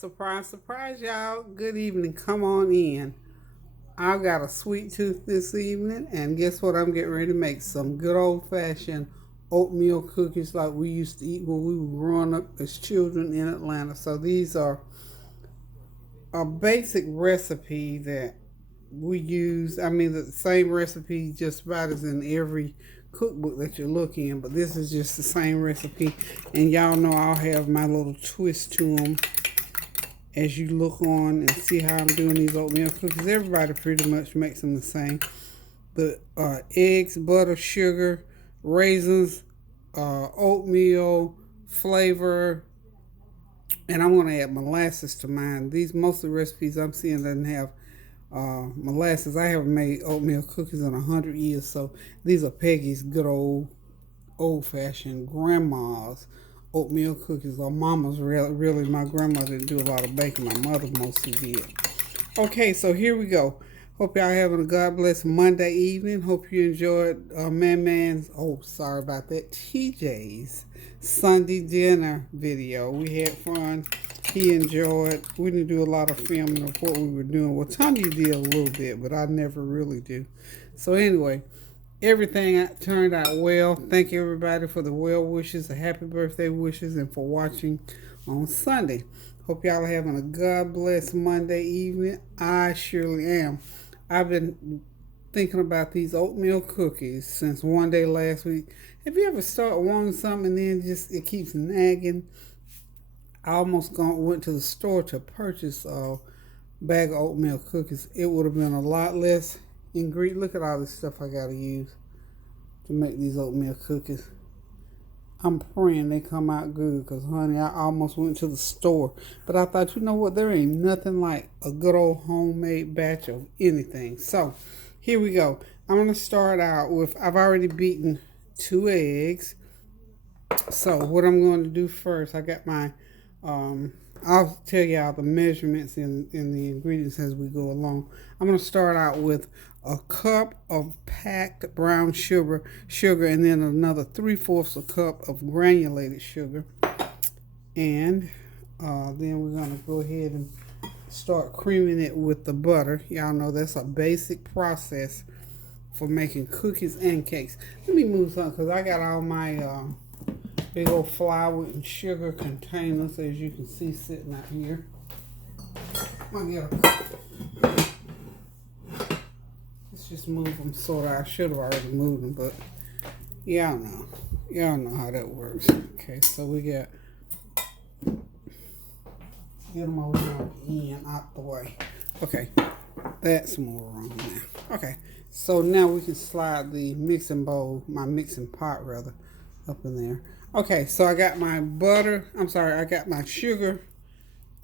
Surprise, surprise, y'all. Good evening. Come on in. I've got a sweet tooth this evening, and guess what? I'm getting ready to make some good old fashioned oatmeal cookies like we used to eat when we were growing up as children in Atlanta. So these are a basic recipe that we use. I mean, the same recipe just about as in every cookbook that you look in, but this is just the same recipe. And y'all know I'll have my little twist to them as you look on and see how I'm doing these oatmeal cookies. Everybody pretty much makes them the same. The eggs, butter, sugar, raisins, oatmeal, flavor, and I'm going to add molasses to mine. These most of the recipes I'm seeing doesn't have molasses. I haven't made oatmeal cookies in 100 years, so these are Peggy's good old-fashioned grandma's oatmeal cookies, or Mama's. Really, my grandma didn't do a lot of baking. My mother mostly did. Okay, so here we go. Hope y'all having a God bless Monday evening. Hope you enjoyed TJ's Sunday dinner video. We had fun. He enjoyed. We didn't do a lot of filming of what we were doing. Well, Tanya did a little bit, but I never really do. So anyway, everything turned out well. Thank you everybody for the well wishes, the happy birthday wishes, and for watching on Sunday. Hope y'all are having a God bless Monday evening. I surely am. I've been thinking about these oatmeal cookies since one day last week. Have you ever started wanting something and then just it keeps nagging? I almost went to the store to purchase a bag of oatmeal cookies. It would have been a lot less ingredient. Look at all this stuff I gotta use to make these oatmeal cookies. I'm praying they come out good, because honey, I almost went to the store, but I thought, you know what, there ain't nothing like a good old homemade batch of anything. So here we go. I'm going to start out with, I've already beaten 2 eggs. So what I'm going to do first, I got my I'll tell y'all the measurements in the ingredients as we go along. I'm going to start out with a cup of packed brown sugar, and then another 3/4 a cup of granulated sugar. And then we're going to go ahead and start creaming it with the butter. Y'all know that's a basic process for making cookies and cakes. Let me move something, because I got all my big old flour and sugar containers, as you can see, sitting out here. I'm gonna get a, let's just move them sort of. I should have already moved them, but y'all know how that works. Okay, so we got, get them over here and out the way. Okay, that's more wrong now. Okay, so now we can slide the mixing bowl, my mixing pot rather, up in there. Okay, so I got my butter, I got my sugar,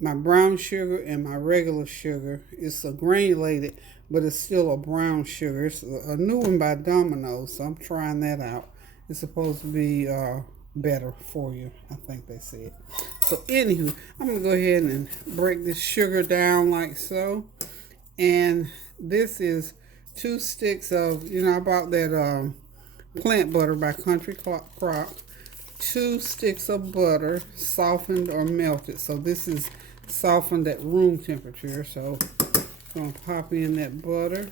my brown sugar, and my regular sugar. It's a granulated, but it's still a brown sugar. It's a new one by Domino's, so I'm trying that out. It's supposed to be better for you, I think they said. So anywho, I'm going to go ahead and break this sugar down like so. And this is 2 sticks of, I bought that plant butter by Country Crop. 2 sticks of butter, softened or melted. So this is softened at room temperature. So I'm going to pop in that butter.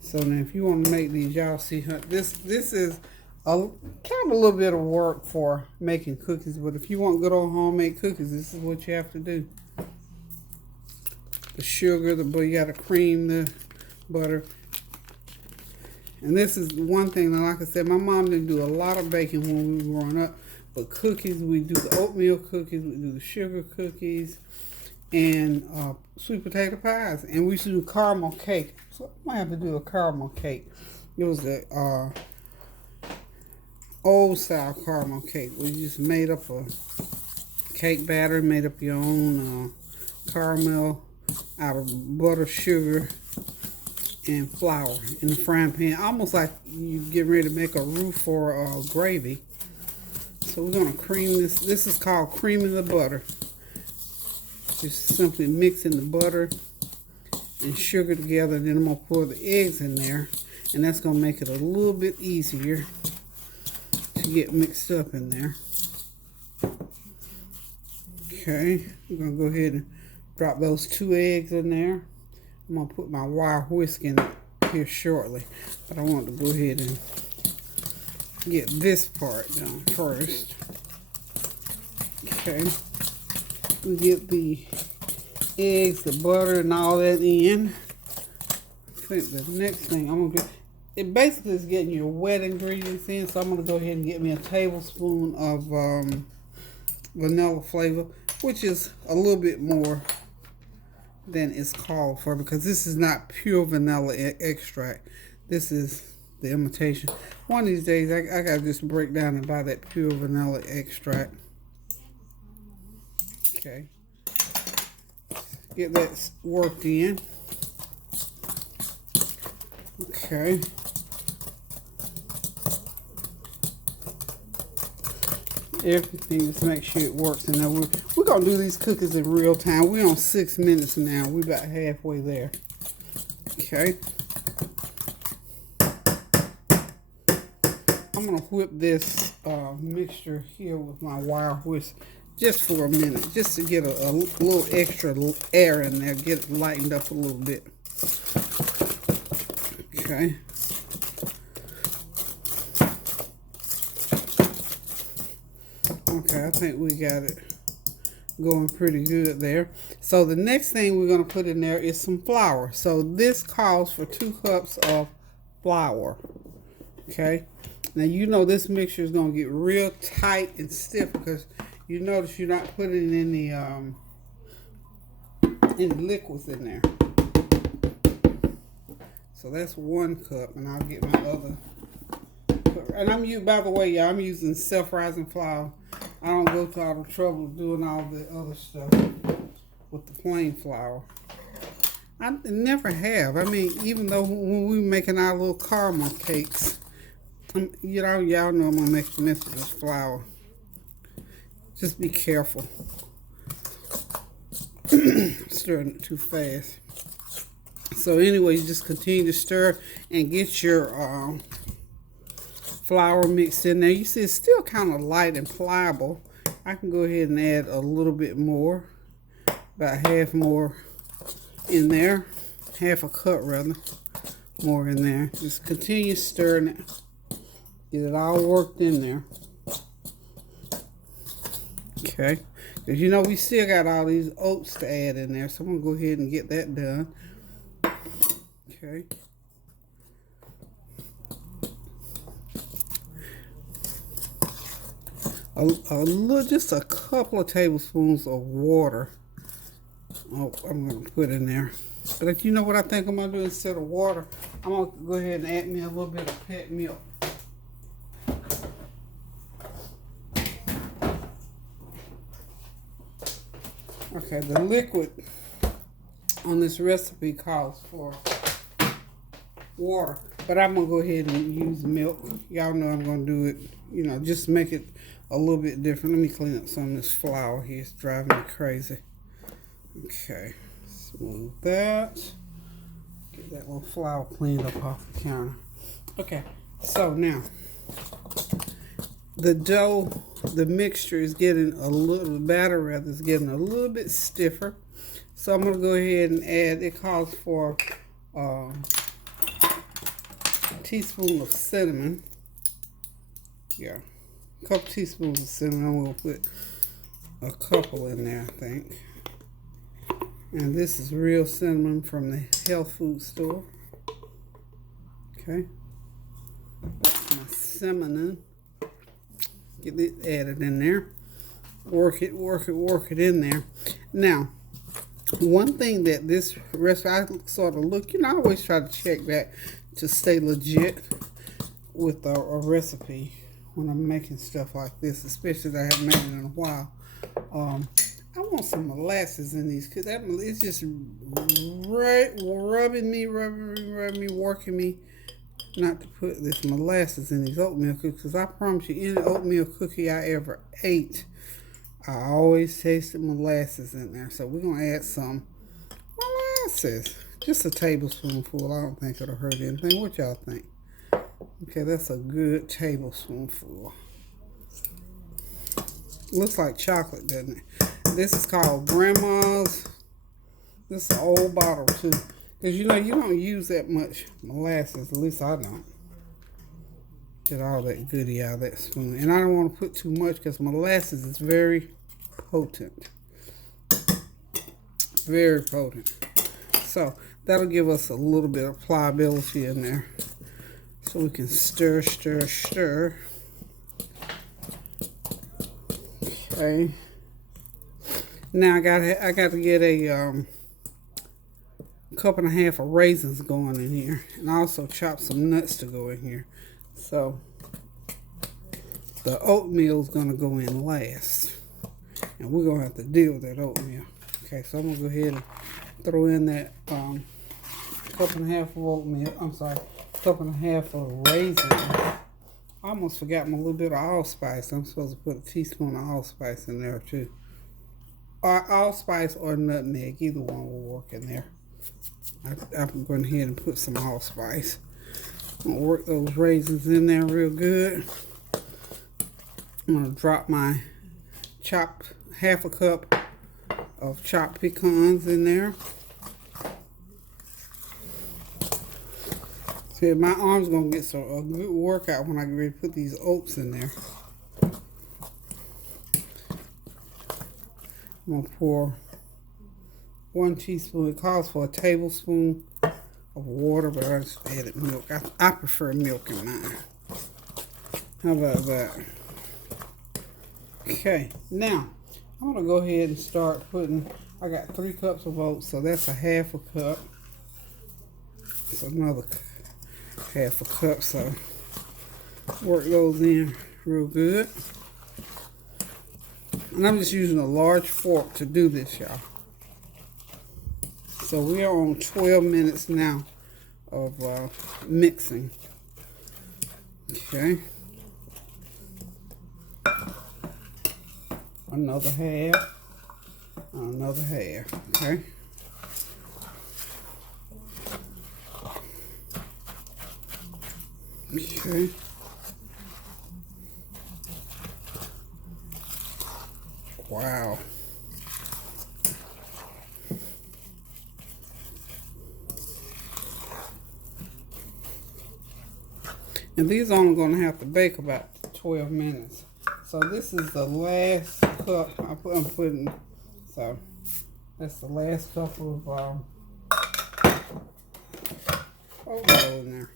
So now if you want to make these, y'all see how this is kind of a little bit of work for making cookies. But if you want good old homemade cookies, this is what you have to do. The sugar, the butter, you got to cream the butter. And this is one thing that, like I said, my mom didn't do a lot of baking when we were growing up. But cookies, we do the oatmeal cookies, we do the sugar cookies, and sweet potato pies. And we used to do caramel cake. So I might have to do a caramel cake. It was the old style caramel cake. We just made up a cake batter, made up your own caramel out of butter, sugar, and flour in the frying pan, almost like you get ready to make a roux for gravy. So we're going to cream this. This is called creaming the butter. Just simply mixing the butter and sugar together, and then I'm going to pour the eggs in there, and that's going to make it a little bit easier to get mixed up in there. Okay, I'm going to go ahead and drop those 2 eggs in there. I'm going to put my wire whisk in here shortly. But I want to go ahead and get this part done first. Okay. We get the eggs, the butter, and all that in. I think the next thing I'm going to get, it basically is getting your wet ingredients in. So I'm going to go ahead and get me a tablespoon of vanilla flavor, which is a little bit more than is called for, because this is not pure vanilla extract. This is the imitation. One of these days I gotta just break down and buy that pure vanilla extract. Okay, get that worked in. Okay, everything, just make sure it works. And then we're gonna do these cookies in real time. We're on 6 minutes now. We're about halfway there. Okay, I'm gonna whip this mixture here with my wire whisk just for a minute, just to get a little extra air in there, get it lightened up a little bit. Okay. Okay, I think we got it going pretty good there. So the next thing we're going to put in there is some flour. So this calls for 2 cups of flour. Okay. Now you know this mixture is going to get real tight and stiff because you notice you're not putting any liquids in there. So that's 1 cup, and I'll get my other. And by the way, y'all, I'm using self-rising flour. I don't go to all the trouble of doing all the other stuff with the plain flour. I never have. I mean, even though when we were making our little caramel cakes, you know, y'all know I'm gonna make a mess with this flour. Just be careful. Stirring it too fast. So anyway, you just continue to stir and get your flour mixed in there. You see it's still kind of light and pliable. I can go ahead and add a little bit more, about half more in there, half a cup rather, more in there. Just continue stirring it, get it all worked in there. Okay, because you know we still got all these oats to add in there, so I'm gonna go ahead and get that done. Okay. Just a couple of tablespoons of water. Oh, I'm going to put in there. But you know what I think I'm going to do instead of water? I'm going to go ahead and add me a little bit of pet milk. Okay, the liquid on this recipe calls for water, but I'm going to go ahead and use milk. Y'all know I'm going to do it, you know, just make it a little bit different. Let me clean up some of this flour here. It's driving me crazy. Okay, smooth that. Get that little flour cleaned up off the counter. Okay, so now the dough, the mixture is getting a little, batter rather, is getting a little bit stiffer. So I'm going to go ahead and add, it calls for a teaspoon of cinnamon. Yeah. A couple teaspoons of cinnamon. I'm going to put a couple in there, I think. And this is real cinnamon from the health food store. Okay. That's my cinnamon. Get it added in there. Work it in there. Now, one thing that this recipe, I sort of look, you know, I always try to check back to stay legit with a recipe when I'm making stuff like this, especially that I haven't made it in a while. I want some molasses in these because it's just rubbing me, working me not to put this molasses in these oatmeal cookies, because I promise you, any oatmeal cookie I ever ate, I always tasted molasses in there. So we're going to add some molasses. Just a tablespoonful. I don't think it'll hurt anything. What y'all think? Okay, that's a good tablespoonful. Looks like chocolate, doesn't it? This is called Grandma's. This is an old bottle too. Because you know you don't use that much molasses. At least I don't. Get all that goodie out of that spoon. And I don't want to put too much because molasses is very potent. Very potent. So that'll give us a little bit of pliability in there. So we can stir, stir, stir. Okay. Now I got to get a cup and a half of raisins going in here, and I also chop some nuts to go in here. So the oatmeal is gonna go in last, and we're gonna have to deal with that oatmeal. Okay, so I'm gonna go ahead and throw in that cup and a half of oatmeal. I'm sorry, cup and a half of raisins. I almost forgot my little bit of allspice. I'm supposed to put a teaspoon of allspice in there too. Or allspice or nutmeg, either one will work in there. I'm going ahead and put some allspice. I'm gonna work those raisins in there real good. I'm gonna drop my chopped half a cup of chopped pecans in there. See, my arm's gonna get a good workout when I get ready to put these oats in there. I'm gonna pour 1 teaspoon. It calls for a tablespoon of water, but I just added milk. I prefer milk in mine. How about that? Okay, now I'm gonna go ahead and start putting. I got 3 cups of oats, so that's a half a cup. That's another half a cup. So work those in real good. And I'm just using a large fork to do this, y'all. So we are on 12 minutes now of mixing. Okay. Another half. Another half. Okay. Okay. Wow. And these are only going to have to bake about 12 minutes. So this is the last cup I'm putting. So that's the last cup of oatmeal in there.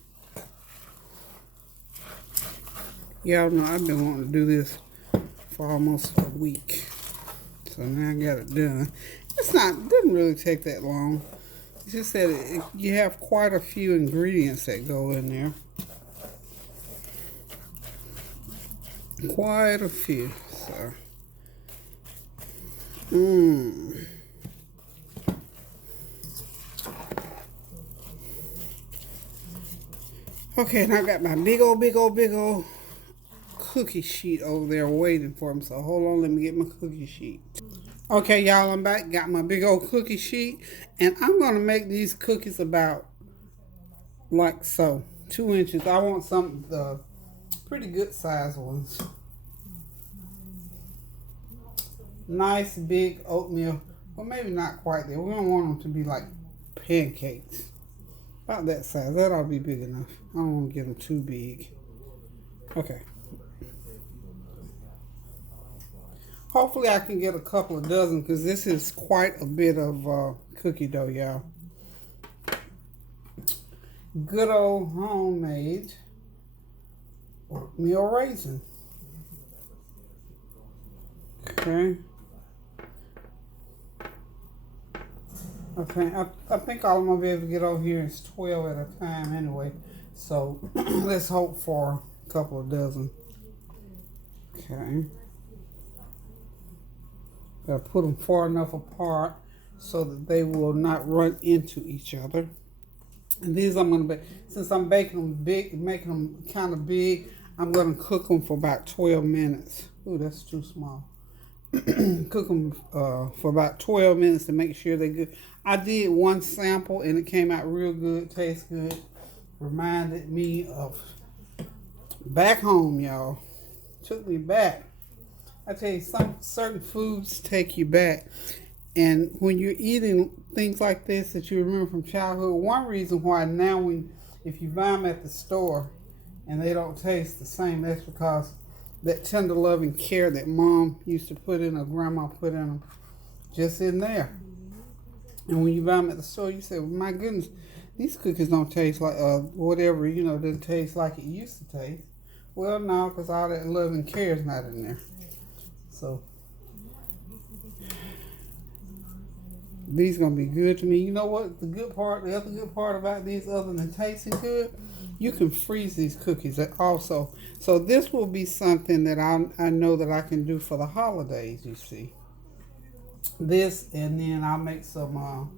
Y'all know I've been wanting to do this for almost a week. So now I got it done. It doesn't really take that long. It's just that you have quite a few ingredients that go in there. Quite a few. So. Okay, and I got my big old cookie sheet over there waiting for me. So hold on, let me get my cookie sheet. Okay, y'all, I'm back. Got my big old cookie sheet. And I'm going to make these cookies about like so. 2 inches. I want some pretty good size ones. Nice big oatmeal. Well, maybe not quite there. We don't want them to be like pancakes. About that size. That ought to be big enough. I don't want to get them too big. Okay. Hopefully I can get a couple of dozen because this is quite a bit of cookie dough, y'all. Good old homemade oatmeal raisin. Okay. I think all I'm going to be able to get over here is 12 at a time anyway. So let's hope for a couple of dozen. Okay. Gotta put them far enough apart so that they will not run into each other. And these I'm going to since I'm baking them big, making them kind of big, I'm going to cook them for about 12 minutes. Ooh, that's too small. Cook them for about 12 minutes to make sure they're good. I did one sample and it came out real good, tastes good. Reminded me of back home, y'all. Took me back. I tell you, some certain foods take you back. And when you're eating things like this that you remember from childhood, one reason why now if you buy them at the store and they don't taste the same, that's because that tender loving care that mom used to put in or grandma put in them just in there. And when you buy them at the store, you say, well, my goodness, these cookies don't taste like whatever, doesn't taste like it used to taste. Well, no, because all that love and care is not in there. So these gonna be good to me. You know what? The other good part about these, other than tasting good, you can freeze these cookies also. So this will be something that I know that I can do for the holidays. You see, this, and then I'll make some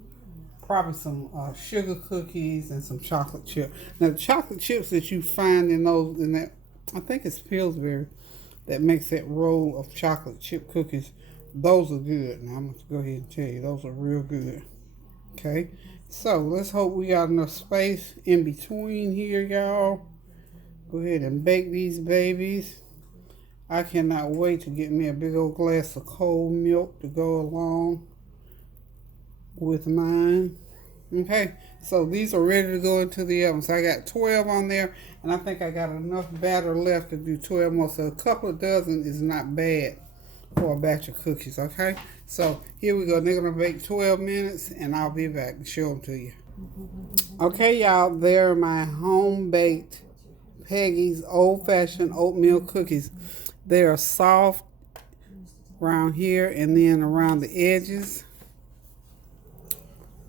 probably some sugar cookies and some chocolate chip. Now the chocolate chips that you find in that, I think it's Pillsbury, that makes that roll of chocolate chip cookies. Those are good. Now I'm going to go ahead and tell you, those are real good. Okay, so let's hope we got enough space in between here, y'all. Go ahead and bake these babies. I cannot wait to get me a big old glass of cold milk to go along with mine. Okay, so these are ready to go into the oven. So I got 12 on there, and I think I got enough batter left to do 12 more. So a couple of dozen is not bad for a batch of cookies. Okay, so here we go. They're gonna bake 12 minutes, and I'll be back and show them to you. Okay, y'all, they're my home-baked Peggy's old-fashioned oatmeal cookies. They are soft around here and then around the edges.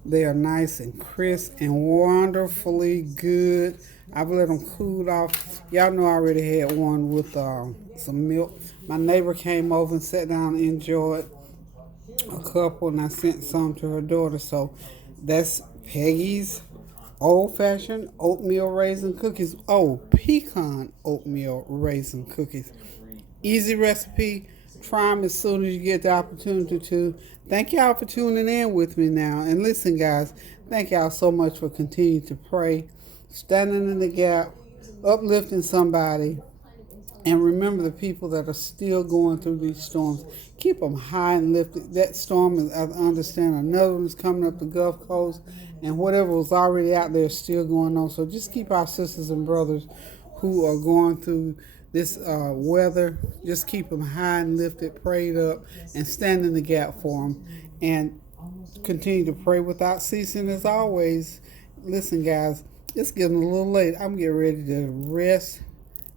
They are nice and crisp and wonderfully good. I've let them cool off. Y'all know I already had one with some milk. My neighbor came over and sat down and enjoyed a couple, and I sent some to her daughter. So that's Peggy's old-fashioned oatmeal raisin cookies. Oh, pecan oatmeal raisin cookies. Easy recipe. Try them as soon as you get the opportunity to. Thank y'all for tuning in with me now. And listen, guys, thank y'all so much for continuing to pray, standing in the gap, uplifting somebody. And remember the people that are still going through these storms. Keep them high and lifted. That storm, is, I understand, another one is coming up the Gulf Coast. And whatever was already out there is still going on. So just keep our sisters and brothers who are going through this weather, just keep them high and lifted, prayed up, and stand in the gap for them. And continue to pray without ceasing as always. Listen, guys, it's getting a little late. I'm getting ready to rest,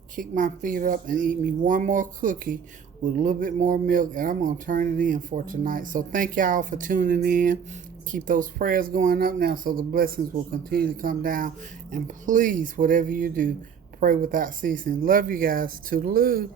kick my feet up, and eat me one more cookie with a little bit more milk, and I'm going to turn it in for tonight. So thank y'all for tuning in. Keep those prayers going up now so the blessings will continue to come down. And please, whatever you do, pray without ceasing. Love you guys. Toodaloo.